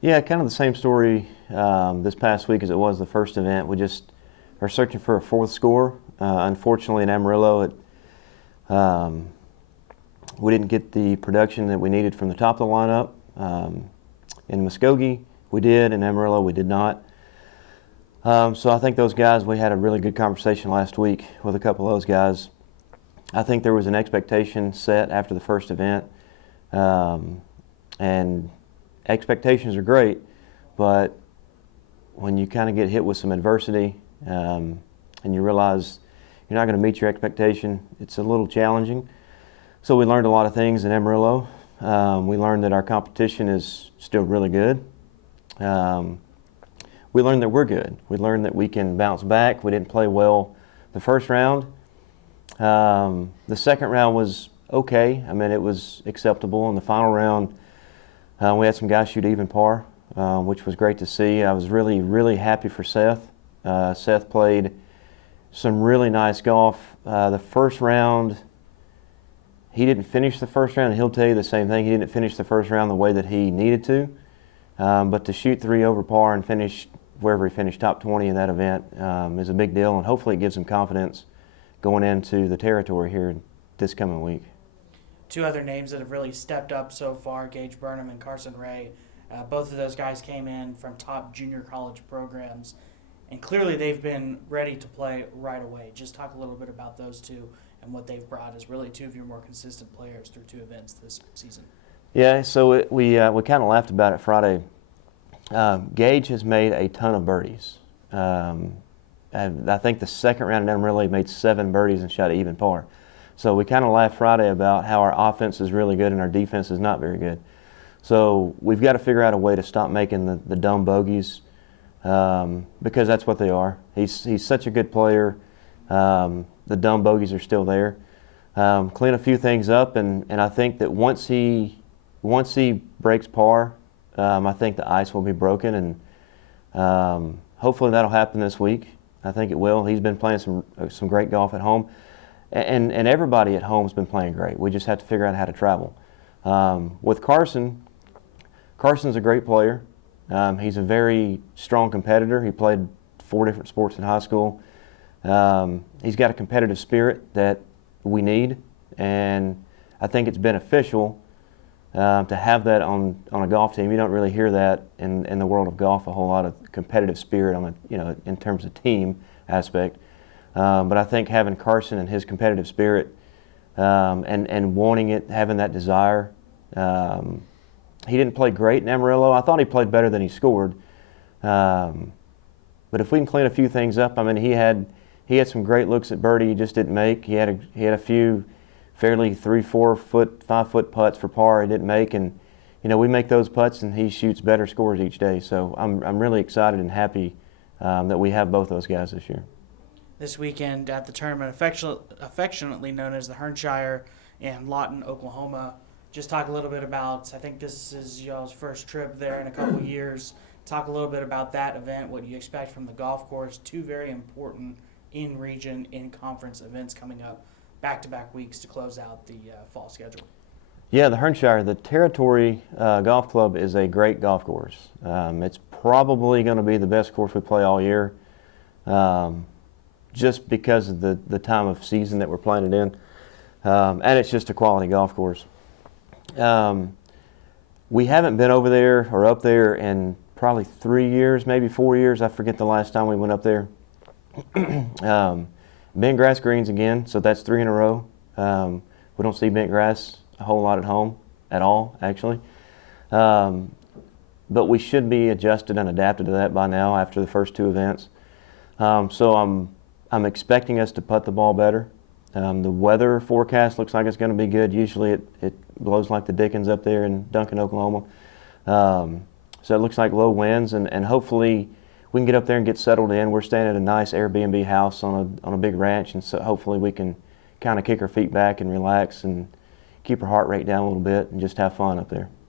Yeah, kind of the same story this past week as it was the first event. We just are searching for a fourth scorer. Unfortunately, in Amarillo, um, we didn't get the production that we needed from the top of the lineup. In Muskogee, we did. In Amarillo, we did not. So I think those guys, we had a really good conversation last week with a couple of those guys. I think there was an expectation set after the first event, and expectations are great, but when you kind of get hit with some adversity and you realize you're not going to meet your expectation, it's a little challenging. So we learned a lot of things in Amarillo. We learned that our competition is still really good. We learned that we're good. We learned that we can bounce back. We didn't play well the first round. The second round was okay. I mean, it was acceptable. In the final round, we had some guys shoot even par, which was great to see. I was really, really happy for Seth. Seth played some really nice golf. The first round, he didn't finish the first round, and he'll tell you the same thing. He didn't finish the first round the way that he needed to. But to shoot 3 over par and finish wherever he finished, top 20 in that event, is a big deal, and hopefully it gives him confidence going into the territory here this coming week. Two other names that have really stepped up so far, Gage Burnham and Carson Ray. Both of those guys came in from top junior college programs, and clearly they've been ready to play right away. Just talk a little bit about those two and what they've brought as really two of your more consistent players through 2 events this season. Yeah, so we kind of laughed about it Friday. Gage has made a ton of birdies. I think the second round in Amarillo he made 7 birdies and shot even par. So we kind of laughed Friday about how our offense is really good and our defense is not very good. So we've got to figure out a way to stop making the dumb bogeys, because that's what they are. He's such a good player. The dumb bogeys are still there. Clean a few things up, and I think that once he breaks par, I think the ice will be broken, and hopefully that'll happen this week. I think it will. He's been playing some great golf at home, and everybody at home's been playing great. We just have to figure out how to travel. With Carson's a great player. He's a very strong competitor. He played 4 different sports in high school. He's got a competitive spirit that we need, and I think it's beneficial to have that on a golf team. You don't really hear that in the world of golf, a whole lot of competitive spirit in terms of team aspect. But I think having Carson and his competitive spirit and wanting it, having that desire. He didn't play great in Amarillo. I thought he played better than he scored. But if we can clean a few things up, I mean, he had some great looks at birdie he just didn't make. He had a few fairly 3, 4 foot, 5 foot putts for par he didn't make, and we make those putts and he shoots better scores each day. So I'm really excited and happy that we have both those guys this year. This weekend at the tournament, affectionately known as the Hernshire in Lawton, Oklahoma. Just talk a little bit about, I think this is y'all's first trip there in a couple years. Talk a little bit about that event, what you expect from the golf course. 2 very important in-region, in-conference events coming up, back-to-back weeks to close out the fall schedule. Yeah, the Hernshire, the Territory Golf Club is a great golf course. It's probably going to be the best course we play all year, just because of the time of season that we're playing it in, and it's just a quality golf course. We haven't been over there or up there in probably 3 years, maybe 4 years. I forget the last time we went up there. Bent grass greens again, so that's 3 in a row. We don't see bent grass a whole lot at home at all, actually. But we should be adjusted and adapted to that by now after the first 2 events. So I'm expecting us to putt the ball better. The weather forecast looks like it's going to be good. Usually it blows like the dickens up there in Duncan, Oklahoma. So it looks like low winds, and hopefully we can get up there and get settled in. We're staying at a nice Airbnb house on a big ranch, and so hopefully we can kind of kick our feet back and relax and keep our heart rate down a little bit and just have fun up there.